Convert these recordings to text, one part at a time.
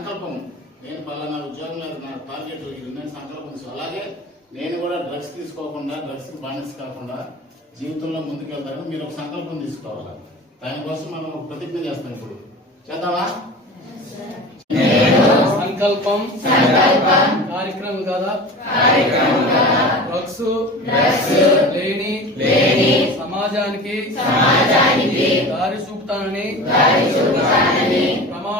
సంకల్పం. నేను పలానా ఉద్యోగం లేదు నా టార్గెట్ ఉందని సంకల్పం అలాగే నేను కూడా డ్రగ్స్ తీసుకోకుండా డ్రగ్స్కి బానిస కాకుండా జీవితంలో ముందుకు వెళ్తారని మీరు ఒక సంకల్పం తీసుకోవాలి. దానికోసం మనం ఒక ప్రతిజ్ఞ చేస్తాం ఇప్పుడు. చేద్దామా? సంకల్పం కార్యక్రమం కదా? డ్రగ్స్ లేని సమాజానికి దారి చూపుతానని ప్రమాణం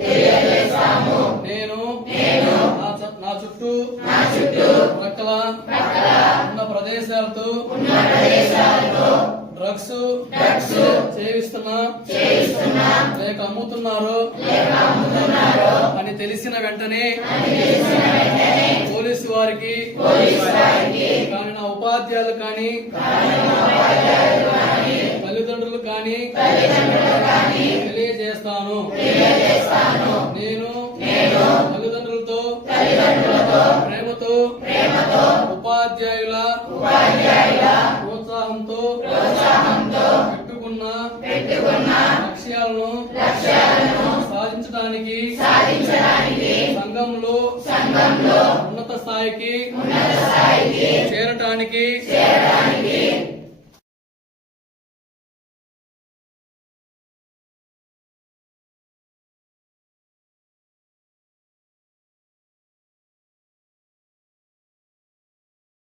తెలియజేస్తాము నేను నా చ- నా చుట్టూ ప్రక్కల ఉన్న ప్రదేశాలతో డ్రగ్స్ సేవిస్తున్నా లేక అమ్ముతున్నారు అని తెలిసిన వెంటనే పోలీసు వారికి కానీ నా ఉపాధ్యాయులు కానీ తల్లిదండ్రులు కానీ తెలియజేస్తాను. నేను తల్లిదండ్రులతో ప్రేమతో ఉపాధ్యాయుల ప్రోత్సాహంతో పెట్టుకున్న లక్ష్యాలను సాధించడానికి సంఘంలో ఉన్నత స్థాయికి చేరటానికి